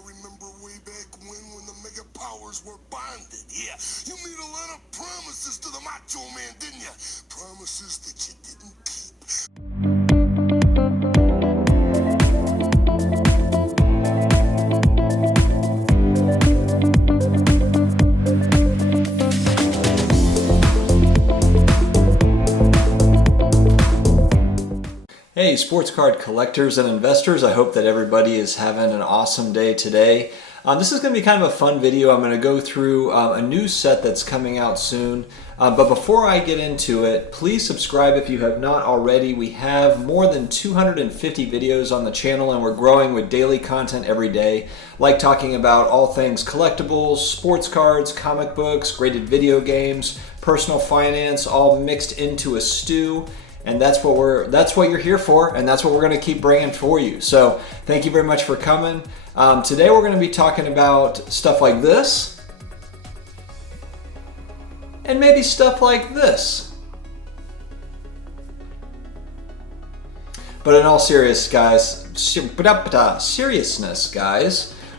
remember way back when the mega powers were bonded. Yeah, you made a lot of promises to the Macho Man, didn't you? Promises that you didn't keep. Hey, sports card collectors and investors. I hope that everybody is having an awesome day today. This is going to be kind of a fun video. I'm going to go through a new set that's coming out soon. But before I get into it, please subscribe if you have not already. We have more than 250 videos on the channel and we're growing with daily content every day, like talking about all things collectibles, sports cards, comic books, graded video games, personal finance, all mixed into a stew. And that's what you're here for, and that's what we're going to keep bringing for you. So thank you very much for coming. Today we're going to be talking about stuff like this, and maybe stuff like this. But in all seriousness, guys,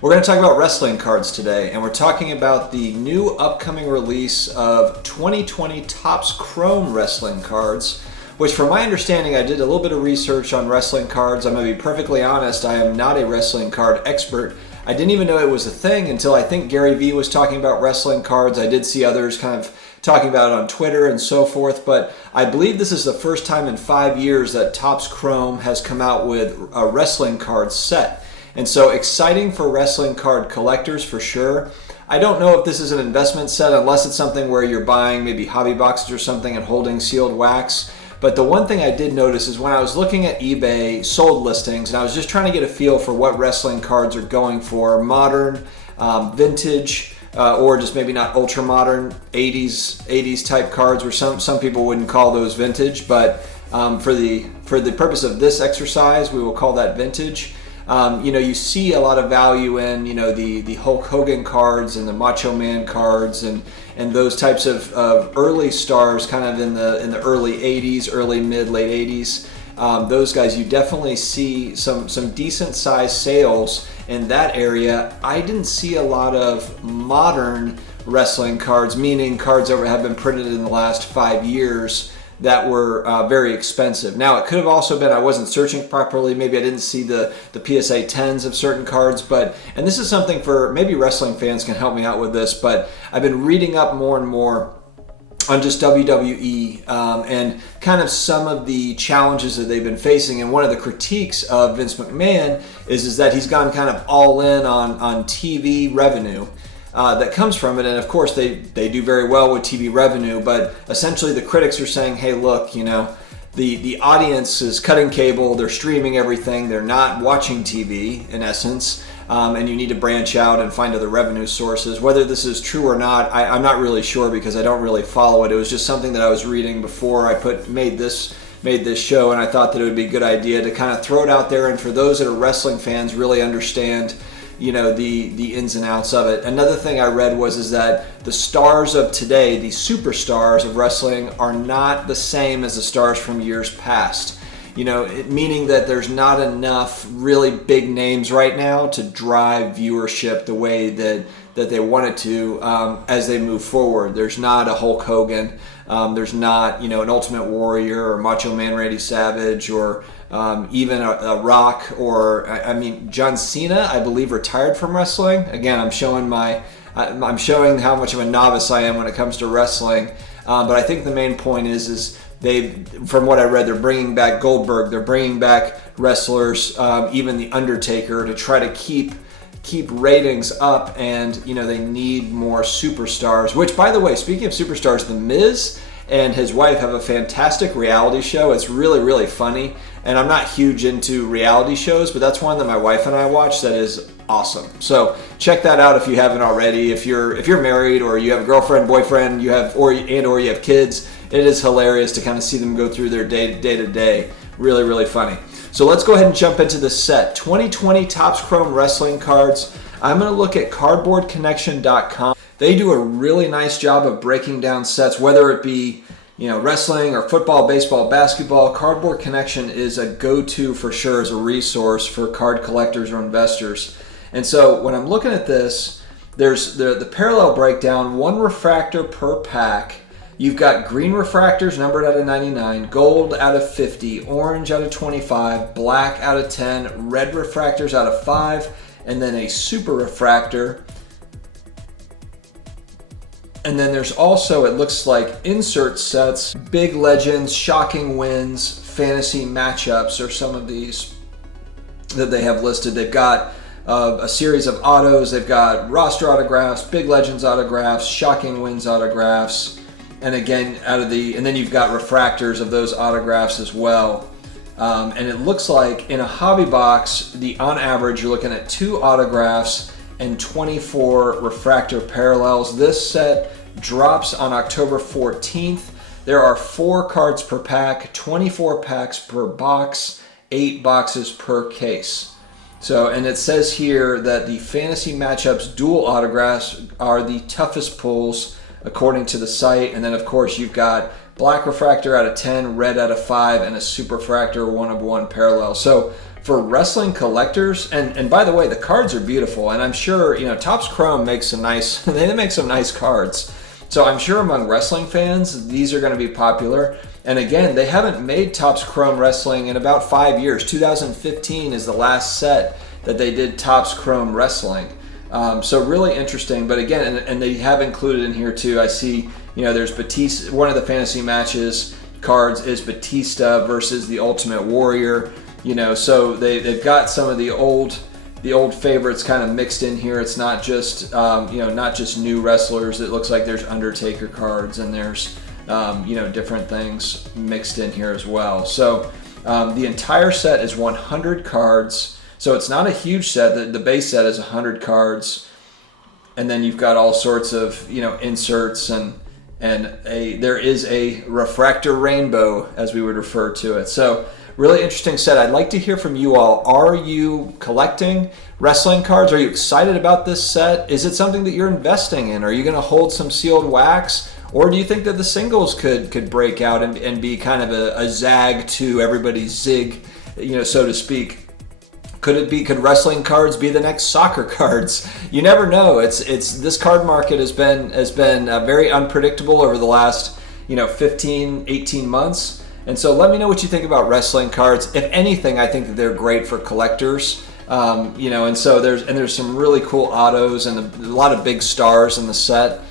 we're going to talk about wrestling cards today, and we're talking about the new upcoming release of 2020 Topps Chrome wrestling cards, which from my understanding, I did a little bit of research on wrestling cards. I'm going to be perfectly honest, I am not a wrestling card expert. I didn't even know it was a thing until I think Gary Vee was talking about wrestling cards. I did see others kind of talking about it on Twitter and so forth, but I believe this is the first time in 5 years that Topps Chrome has come out with a wrestling card set. And so exciting for wrestling card collectors for sure. I don't know if this is an investment set unless it's something where you're buying maybe hobby boxes or something and holding sealed wax. But the one thing I did notice is when I was looking at eBay sold listings and I was just trying to get a feel for what wrestling cards are going for, modern, vintage, or just maybe not ultra modern, 80s type cards, where some people wouldn't call those vintage, but for the purpose of this exercise, we will call that vintage. You see a lot of value in, the Hulk Hogan cards and the Macho Man cards and those types of early stars kind of in the early 80s, early late 80s. Those guys, you definitely see some decent size sales in that area. I didn't see a lot of modern wrestling cards, meaning cards that have been printed in the last 5 years, that were very expensive. Now, it could have also been I wasn't searching properly. Maybe I didn't see the PSA 10s of certain cards, and this is something for maybe wrestling fans can help me out with this, but I've been reading up more and more on just WWE and kind of some of the challenges that they've been facing. And one of the critiques of Vince McMahon is that he's gone kind of all in on TV revenue. That comes from it, and of course they do very well with TV revenue, but essentially the critics are saying, hey look, the audience is cutting cable, they're streaming everything, they're not watching TV in essence, and you need to branch out and find other revenue sources. Whether this is true or not, I'm not really sure because I don't really follow it. It was just something that I was reading before I made this show, and I thought that it would be a good idea to kind of throw it out there, and for those that are wrestling fans really understand the ins and outs of it. Another thing I read is that the stars of today, the superstars of wrestling, are not the same as the stars from years past. Meaning that there's not enough really big names right now to drive viewership the way that they want it to as they move forward. There's not a Hulk Hogan. There's not, an Ultimate Warrior or Macho Man Randy Savage or even a Rock or, John Cena, I believe, retired from wrestling. Again, I'm showing how much of a novice I am when it comes to wrestling. But I think the main point is from what I read, they're bringing back Goldberg, they're bringing back wrestlers, even The Undertaker, to try to keep ratings up, and they need more superstars. Which, by the way, speaking of superstars, The Miz and his wife have a fantastic reality show. It's really, really funny, and I'm not huge into reality shows, but that's one that my wife and I watch that is awesome. So check that out if you haven't already. If you're married or you have a girlfriend, boyfriend, or you have kids, it is hilarious to kind of see them go through their day to day. Really, really funny. So let's go ahead and jump into the set. 2020 Topps Chrome wrestling cards. I'm going to look at cardboardconnection.com. They do a really nice job of breaking down sets, whether it be wrestling or football, baseball, basketball. Cardboard Connection is a go-to for sure as a resource for card collectors or investors. And so when I'm looking at this, there's the parallel breakdown, 1 refractor per pack. You've got green refractors numbered out of 99, gold out of 50, orange out of 25, black out of 10, red refractors out of 5, and then a super refractor. And then there's also, it looks like, insert sets, big legends, shocking wins, fantasy matchups are some of these that they have listed. They've got a series of autos, they've got roster autographs, big legends autographs, shocking wins autographs, and again, and then you've got refractors of those autographs as well. And it looks like in a hobby box, on average, you're looking at 2 autographs and 24 refractor parallels. This set drops on October 14th. There are 4 cards per pack, 24 packs per box, 8 boxes per case. So, and it says here that the fantasy matchups dual autographs are the toughest pulls according to the site. And then of course you've got black refractor out of 10, red out of 5, and a super refractor 1 of 1 parallel. So for wrestling collectors, and by the way, the cards are beautiful, and I'm sure, you know, Topps Chrome makes some nice, they make some nice cards. So I'm sure among wrestling fans, these are going to be popular. And again, they haven't made Topps Chrome Wrestling in about 5 years. 2015 is the last set that they did Topps Chrome Wrestling. So really interesting. But again, and they have included in here too, I see, you know, there's Batista, one of the fantasy matches cards is Batista versus the Ultimate Warrior. You know, so they've got some of the old favorites kind of mixed in here. It's not just you know, not just new wrestlers. It looks like there's Undertaker cards, and there's you know, different things mixed in here as well. So the entire set is 100 cards. So it's not a huge set. The base set is 100 cards, and then you've got all sorts of, you know, inserts, and there is a refractor rainbow, as we would refer to it. So really interesting set. I'd like to hear from you all. Are you collecting wrestling cards? Are you excited about this set? Is it something that you're investing in? Are you going to hold some sealed wax? Or do you think that the singles could break out and be kind of a zag to everybody's zig, you know, so to speak? Could wrestling cards be the next soccer cards? You never know. This card market has been very unpredictable over the last, you know, 15, 18 months. And so let me know what you think about wrestling cards. If anything, I think that they're great for collectors. You know, and so there's some really cool autos and a lot of big stars in the set.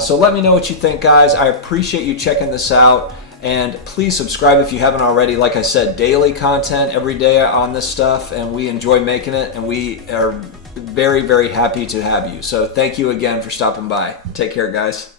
So let me know what you think, guys. I appreciate you checking this out. And please subscribe if you haven't already. Like I said, daily content every day on this stuff, and we enjoy making it, and we are very, very happy to have you. So thank you again for stopping by. Take care, guys.